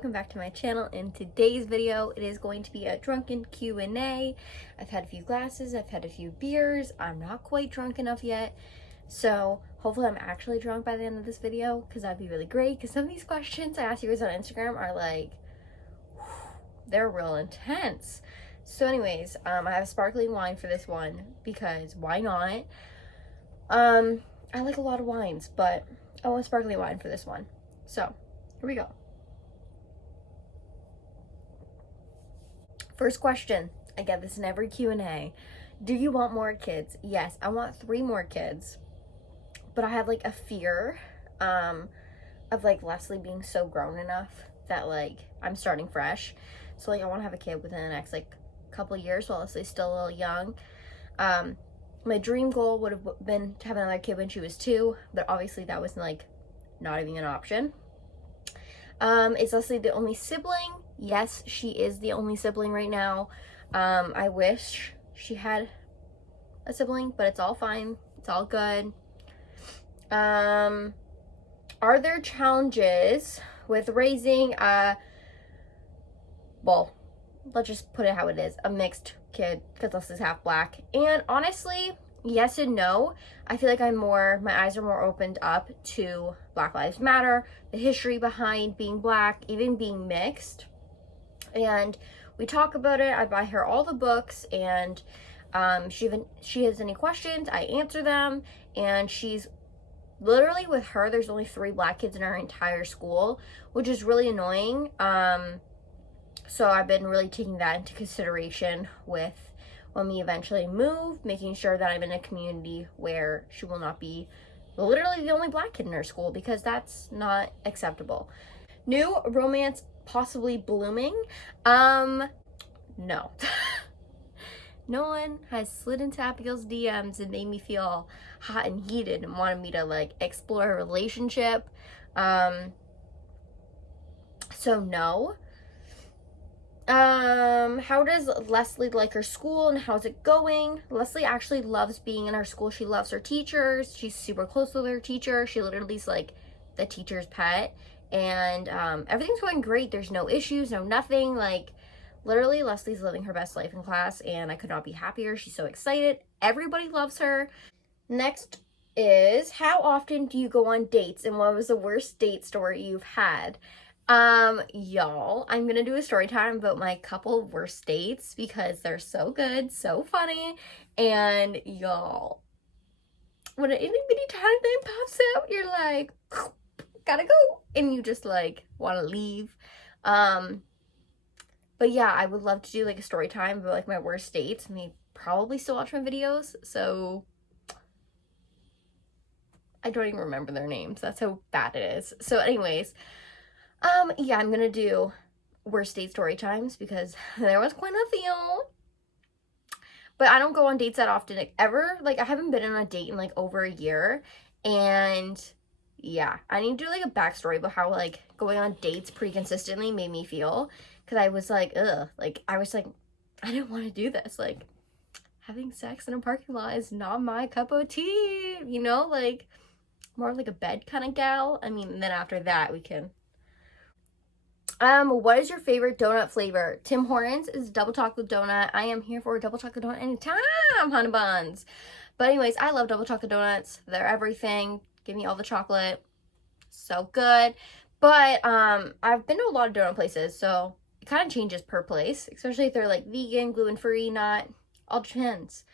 welcome back to my channel. In today's video, it is going to be a drunken Q&A. I've had a few glasses, I've had a few beers. I'm not quite drunk enough yet, so hopefully I'm actually drunk by the end of this video, because that'd be really great, because some of these questions I asked you guys on Instagram are like, they're real intense. So anyways, I have sparkling wine for this one, because why not? I like a lot of wines, but I want sparkling wine for this one. So here we go. First question, I get this in every Q&A. Do you want more kids? Yes, I want 3 more kids, but I have like a fear of like Leslie being so grown enough that like I'm starting fresh. So like I want to have a kid within the next like couple of years while Leslie's still a little young. My dream goal would have been to have another kid when she was 2, but obviously that was like not even an option. Is Leslie the only sibling? Yes, she is the only sibling right now. I wish she had a sibling, but it's all fine. It's all good. Are there challenges with raising well, let's just put it how it is, a mixed kid, because Leslie's half black? And honestly, yes and no. I feel like my eyes are more opened up to Black Lives Matter, the history behind being black, even being mixed. And we talk about it. I buy her all the books, and she has any questions, I answer them. And she's literally, with her, there's only 3 black kids in our entire school, which is really annoying. So I've been really taking that into consideration with when we eventually move, making sure that I'm in a community where she will not be literally the only black kid in her school, because that's not acceptable. New romance possibly blooming? No. No one has slid into Abigail's DMs and made me feel hot and heated and wanted me to like explore a relationship. So no. How does Leslie like her school and how's it going? Leslie actually loves being in her school. She loves her teachers. She's super close with her teacher. She literally is like the teacher's pet. And everything's going great. There's no issues, no nothing. Like literally Leslie's living her best life in class, and I could not be happier. She's so excited. Everybody loves her. Next is, how often do you go on dates, and what was the worst date story you've had? Y'all, I'm gonna do a story time about my couple worst dates because they're so good, so funny, and y'all, when an itty bitty tiny thing pops out, you're like, gotta go, and you just like want to leave. But yeah, I would love to do like a story time about like my worst dates, and they probably still watch my videos, so I don't even remember their names. That's how bad it is. So anyways, yeah, I'm gonna do worst date story times because there was quite a few. But I don't go on dates that often, like, ever. Like, I haven't been on a date in like over a year. And yeah, I need to do like a backstory about how like going on dates pretty consistently made me feel. Because I was like, ugh. Like, I was like, I didn't want to do this. Like, having sex in a parking lot is not my cup of tea. You know, like, more of like a bed kind of gal. I mean, and then after that, we can... what is your favorite donut flavor? Tim Hortons is double chocolate donut. I am here for a double chocolate donut anytime, honey buns. But anyways, I love double chocolate donuts. They're everything. Give me all the chocolate. So good. But I've been to a lot of donut places, so it kind of changes per place, especially if they're like vegan, gluten-free, not. All depends.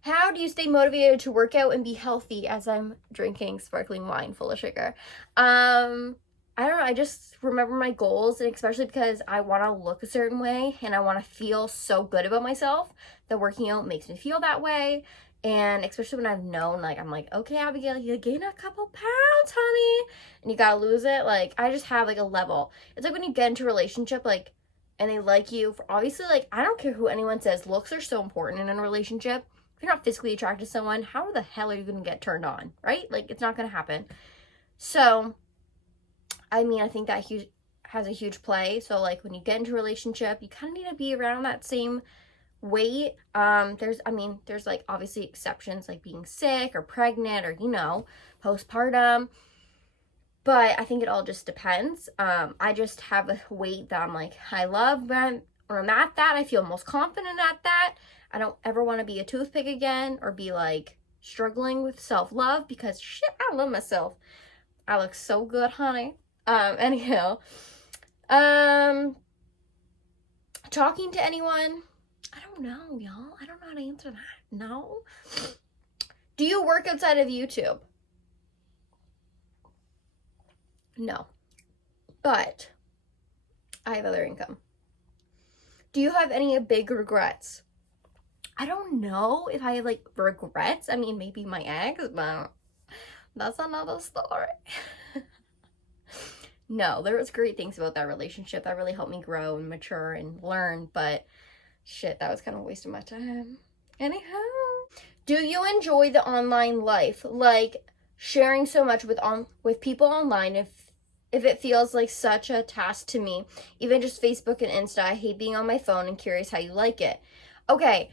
How do you stay motivated to work out and be healthy as I'm drinking sparkling wine full of sugar? I don't know, I just remember my goals, and especially because I want to look a certain way and I want to feel so good about myself that working out makes me feel that way. And especially when I've known, like, I'm like, okay, Abigail, you gained a couple pounds, honey, and you gotta lose it. Like, I just have like a level. It's like when you get into a relationship, like, and they like you for, obviously, like, I don't care who anyone says, looks are so important in a relationship. If you're not physically attracted to someone, how the hell are you gonna get turned on, right? Like, it's not gonna happen. So I mean, I think that has a huge play. So like when you get into a relationship, you kind of need to be around that same weight. There's like obviously exceptions like being sick or pregnant or, you know, postpartum. But I think it all just depends. I just have a weight that I'm like, I love when I'm at that. I feel most confident at that. I don't ever want to be a toothpick again or be like struggling with self-love because shit, I love myself. I look so good, honey. Anyhow, talking to anyone, I don't know, y'all. I don't know how to answer that. No. Do you work outside of YouTube? No. But I have other income. Do you have any big regrets? I don't know if I have like regrets. I mean, maybe my ex, but that's another story. No, there was great things about that relationship that really helped me grow and mature and learn, but shit, that was kind of a waste of my time. Anyhow, do you enjoy the online life? Like sharing so much with people online if it feels like such a task to me, even just Facebook and Insta. I hate being on my phone and curious how you like it. Okay,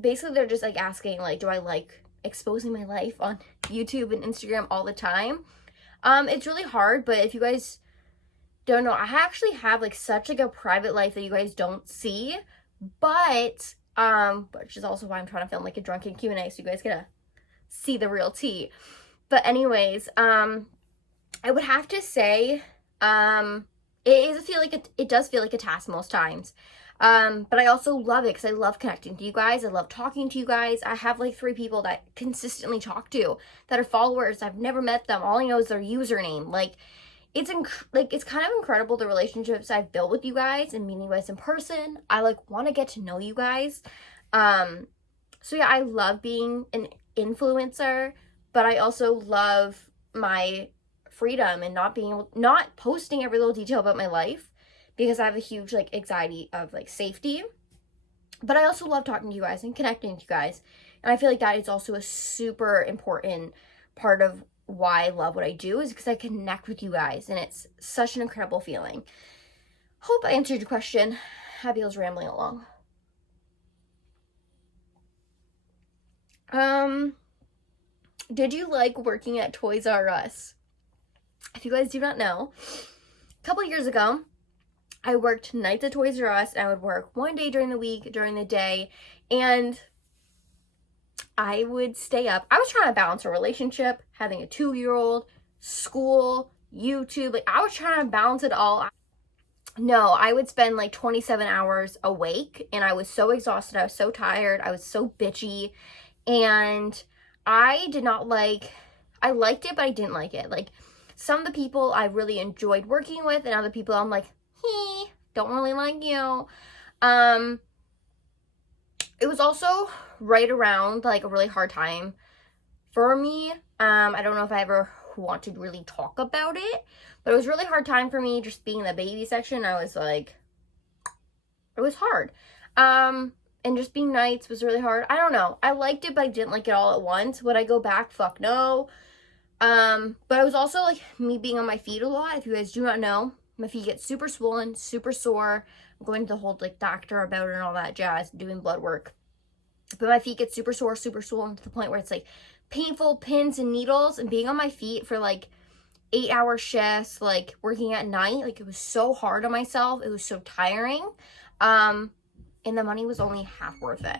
basically they're just like asking like, do I like exposing my life on YouTube and Instagram all the time? It's really hard, but if you guys don't know, I actually have like such like a private life that you guys don't see, but which is also why I'm trying to film like a drunken Q&A so you guys get to see the real tea. But anyways, I would have to say, it does feel like a task most times. But I also love it because I love connecting to you guys. I love talking to you guys. I have like 3 people that consistently talk to that are followers. I've never met them. All I know is their username. Like, it's kind of incredible the relationships I've built with you guys and meeting you guys in person. I like want to get to know you guys. So yeah, I love being an influencer, but I also love my freedom and not posting every little detail about my life because I have a huge like anxiety of like safety. But I also love talking to you guys and connecting to you guys. And I feel like that is also a super important part of why I love what I do, is because I connect with you guys and it's such an incredible feeling. Hope I answered your question. Abigail's rambling along. Did you like working at Toys R Us? If you guys do not know, a couple years ago, I worked nights at Toys R Us, and I would work one day during the week, during the day, and I would stay up. I was trying to balance a relationship, having a 2-year-old, school, YouTube. Like, I was trying to balance it all. No, I would spend like 27 hours awake, and I was so exhausted. I was so tired. I was so bitchy, and I did not I liked it, but I didn't like it. Like, some of the people I really enjoyed working with, and other people I'm like, don't really like you. It was also right around like a really hard time for me. I don't know if I ever want to really talk about it, but it was a really hard time for me just being in the baby section. I was like, it was hard. And just being nights was really hard. I don't know. I liked it, but I didn't like it all at once. Would I go back? Fuck no. But it was also like me being on my feet a lot. If you guys do not know, my feet get super swollen, super sore. I'm going to the whole like doctor about it and all that jazz, doing blood work. But my feet get super sore, super swollen to the point where it's like painful pins and needles, and being on my feet for like 8-hour shifts, like working at night, like it was so hard on myself. It was so tiring. And the money was only half worth it.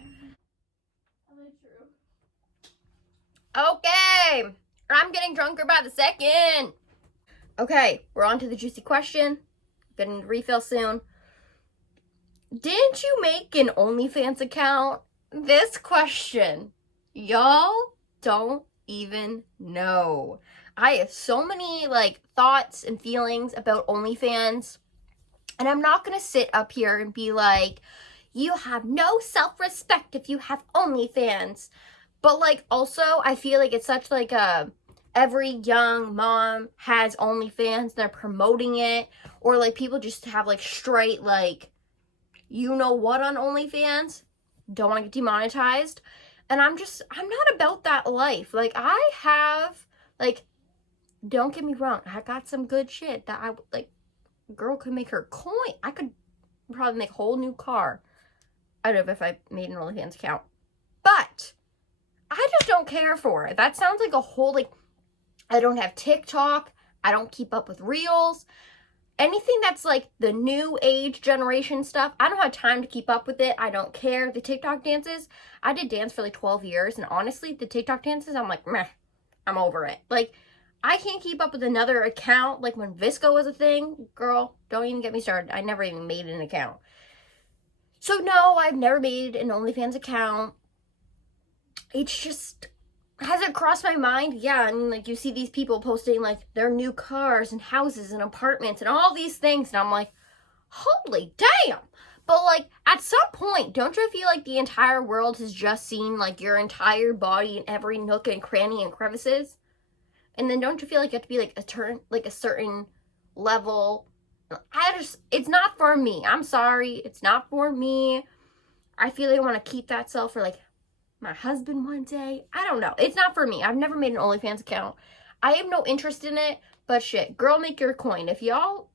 Okay, I'm getting drunker by the second. Okay, we're on to the juicy question. Gonna need a refill soon. Didn't you make an OnlyFans account? This question, y'all don't even know. I have so many like thoughts and feelings about OnlyFans, and I'm not gonna sit up here and be like, you have no self-respect if you have OnlyFans. But like, also, I feel like it's such like every young mom has OnlyFans, they're promoting it, or like people just have like straight like, you know what, on OnlyFans, don't want to get demonetized. And I'm not about that life. Like, I have, like, don't get me wrong, I got some good shit that I, like, girl could make her coin. I could probably make a whole new car out of if I made an OnlyFans account. But I just don't care for it. That sounds like a whole, like, I don't have TikTok. I don't keep up with Reels. Anything that's like the new age generation stuff, I don't have time to keep up with it. I don't care. The TikTok dances, I did dance for like 12 years, and honestly, the TikTok dances, I'm like, meh, I'm over it. Like, I can't keep up with another account. Like when Visco was a thing, girl, don't even get me started. I never even made an account. So no, I've never made an OnlyFans account. It's just, has it crossed my mind? Yeah, I mean, like, you see these people posting like their new cars and houses and apartments and all these things, and I'm like, holy damn. But like, at some point, don't you feel like the entire world has just seen like your entire body in every nook and cranny and crevices? And then don't you feel like you have to be like a certain level? It's not for me. I'm sorry, it's not for me. I feel like I want to keep that self for like my husband one day. I don't know. It's not for me. I've never made an OnlyFans account. I have no interest in it, but shit, girl, make your coin. If y'all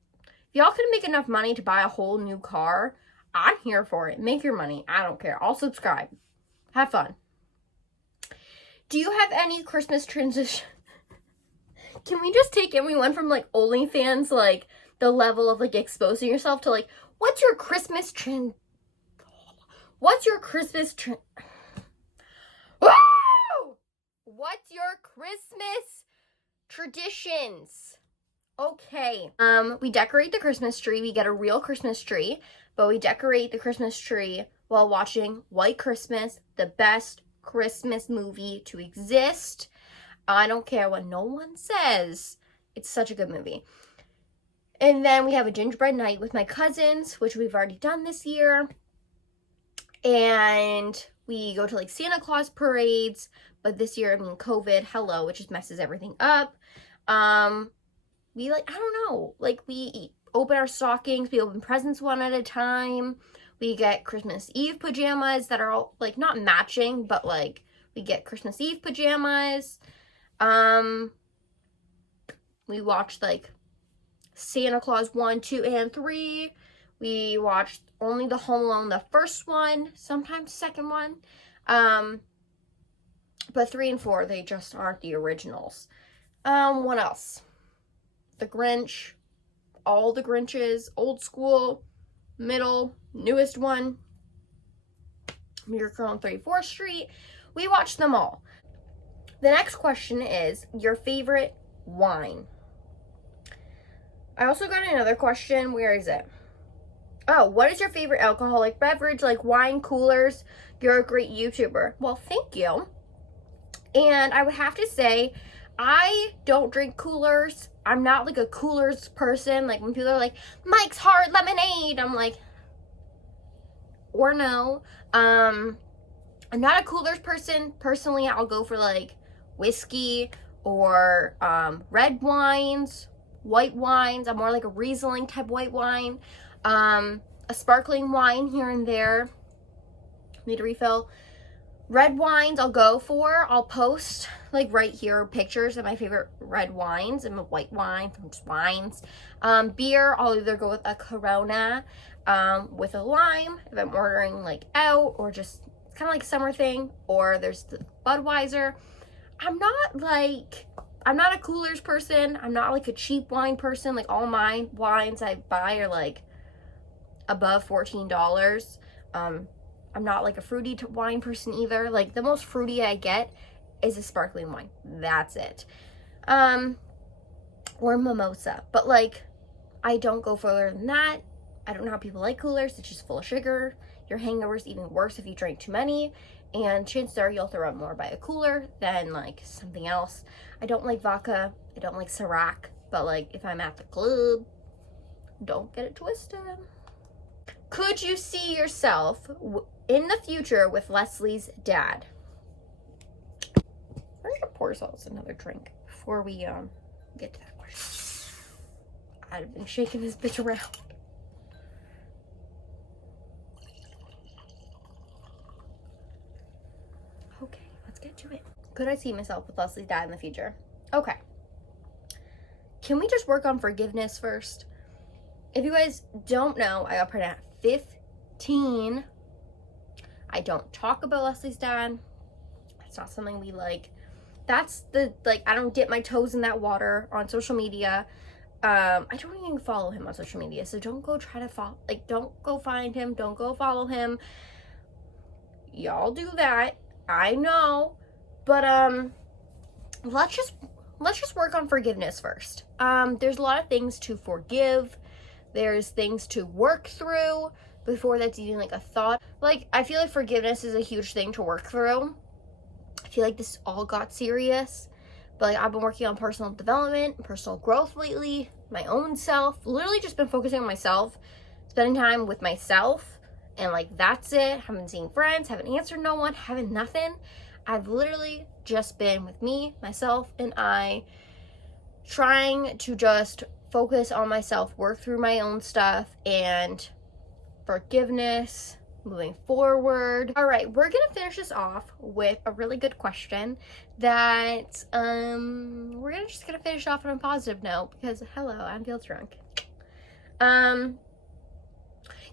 can make enough money to buy a whole new car, I'm here for it. Make your money. I don't care. I'll subscribe. Have fun. Do you have any Christmas transition? Can we just take everyone from like OnlyFans, like the level of like exposing yourself, to like, what's your Christmas trend? What's your Christmas trend? Woo! What's your Christmas traditions? Okay. We decorate the Christmas tree. We get a real Christmas tree, but we decorate the Christmas tree while watching White Christmas, the best Christmas movie to exist. I don't care what no one says. It's such a good movie. And then we have a gingerbread night with my cousins, which we've already done this year. And we go to like Santa Claus parades, but this year, I mean, COVID, hello, it just messes everything up. We like, I don't know, like we open our stockings, we open presents one at a time. We get Christmas Eve pajamas that are all like not matching, but like we get Christmas Eve pajamas. We watched like Santa Claus 1, 2, and 3. We watched only the Home Alone, the first one, sometimes second one. But 3 and 4, they just aren't the originals. What else? The Grinch, all the Grinches, old school, middle, newest one, Miracle on 34th Street. We watched them all. The next question is your favorite wine. I also got another question. Where is it? Oh, what is your favorite alcoholic beverage, like wine, coolers? You're a great YouTuber. Well, thank you. And I would have to say, I don't drink coolers. I'm not like a coolers person. Like when people are like, Mike's Hard Lemonade, I'm like, or no. I'm not a coolers person. Personally, I'll go for like whiskey or red wines, white wines. I'm more like a Riesling type white wine. A sparkling wine here and there. Need a refill. Red wines I'll go for. I'll post like right here pictures of my favorite red wines and white wines and just wines. Beer, I'll either go with a Corona with a lime if I'm ordering like out, or just kind of like summer thing, or there's the Budweiser. I'm not a coolers person. I'm not like a cheap wine person. Like all my wines I buy are like above $14. I'm not like a fruity wine person either. Like the most fruity I get is a sparkling wine. That's it. Or mimosa. But like I don't go further than that. I don't know how people like coolers. It's just full of sugar. Your hangover's even worse if you drink too many. And chances are you'll throw up more by a cooler than like something else. I don't like vodka. I don't like Ciroc. But like if I'm at the club, don't get it twisted. Could you see yourself in the future with Leslie's dad? I'm gonna pour ourselves another drink before we get to that question. I've been shaking this bitch around. Okay, let's get to it. Could I see myself with Leslie's dad in the future? Okay. Can we just work on forgiveness first? If you guys don't know, I got pregnant at 15. I don't talk about Leslie's dad. It's not something we like That's the, like, I don't dip my toes in that water on social media. I don't even follow him on social media, so don't go try to follow, like, don't go find him, don't go follow him. Y'all do that, I know, but let's just work on forgiveness first. There's a lot of things to forgive. There's things to work through before that's even like a thought. Like, I feel like forgiveness is a huge thing to work through. I feel like this all got serious, but like, I've been working on personal development, personal growth lately, my own self, literally just been focusing on myself, spending time with myself, and like, that's it. Haven't seen friends, haven't answered no one, haven't nothing. I've literally just been with me, myself, and I, trying to just focus on myself, work through my own stuff, and forgiveness, moving forward. All right, we're gonna finish this off with a really good question that we're just gonna finish off on a positive note, because hello, I feel drunk. Can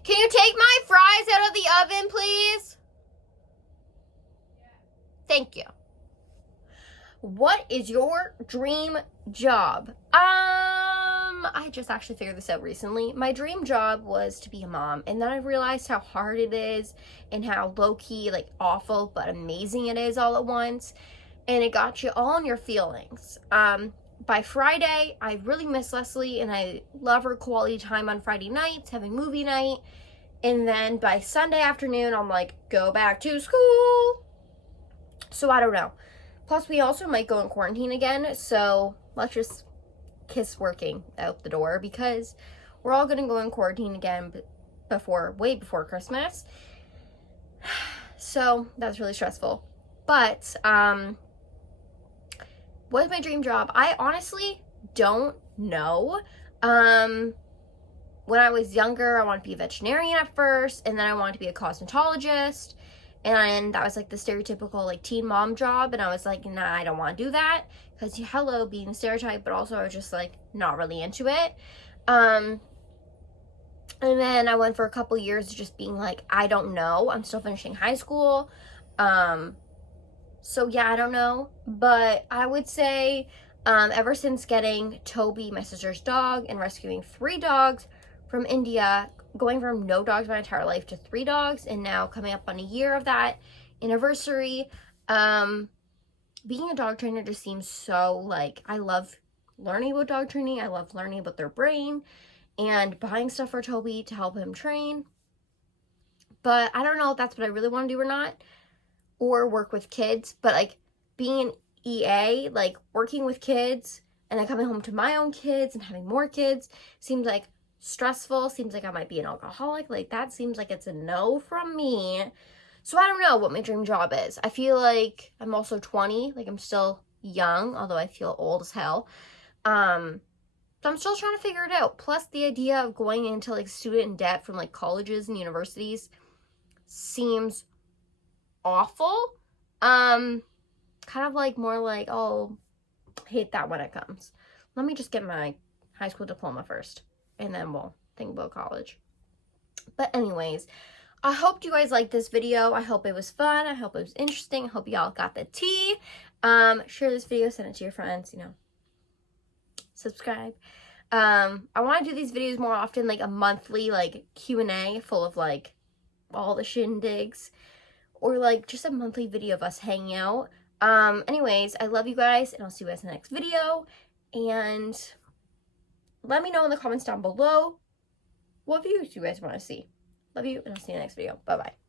you take my fries out of the oven, please? Thank you. What is your dream job? I just actually figured this out recently. My dream job was to be a mom, and then I realized how hard it is and how low-key, like, awful but amazing it is all at once, and it got you all in your feelings. By Friday, I really miss Leslie, and I love her quality time on Friday nights, having movie night, and then by Sunday afternoon, I'm like, go back to school. So I don't know. Plus, we also might go in quarantine again, so let's just kiss working out the door, because we're all gonna go in quarantine again way before Christmas. So that's really stressful. But what's my dream job? I honestly don't know. When I was younger, I wanted to be a veterinarian at first, and then I wanted to be a cosmetologist, and that was like the stereotypical like teen mom job, and I was like, nah, I don't want to do that, because hello, being a stereotype, but also I was just like not really into it. And then I went for a couple years just being like, I don't know, I'm still finishing high school, so yeah, I don't know. But I would say ever since getting Toby, my sister's dog, and rescuing 3 dogs from India, going from no dogs my entire life to 3 dogs, and now coming up on a year of that anniversary, being a dog trainer just seems so, like, I love learning about dog training. I love learning about their brain and buying stuff for Toby to help him train. But I don't know if that's what I really want to do or not, or work with kids. But like, being an EA, like working with kids and then coming home to my own kids and having more kids, seems like stressful, seems like I might be an alcoholic. Like, that seems like it's a no from me. So I don't know what my dream job is. I feel like I'm also 20, like I'm still young, although I feel old as hell. So I'm still trying to figure it out. Plus, the idea of going into like student debt from like colleges and universities seems awful. Kind of like more like, oh, hate that when it comes. Let me just get my high school diploma first, and then we'll think about college. But anyways, I hope you guys liked this video. I hope it was fun. I hope it was interesting. I hope y'all got the tea. Share this video, send it to your friends, you know, subscribe. I want to do these videos more often, like a monthly like Q&A full of like all the shindigs, or like just a monthly video of us hanging out. Anyways, I love you guys, and I'll see you guys in the next video, and let me know in the comments down below what views you guys want to see. Love you, and I'll see you in the next video. Bye-bye.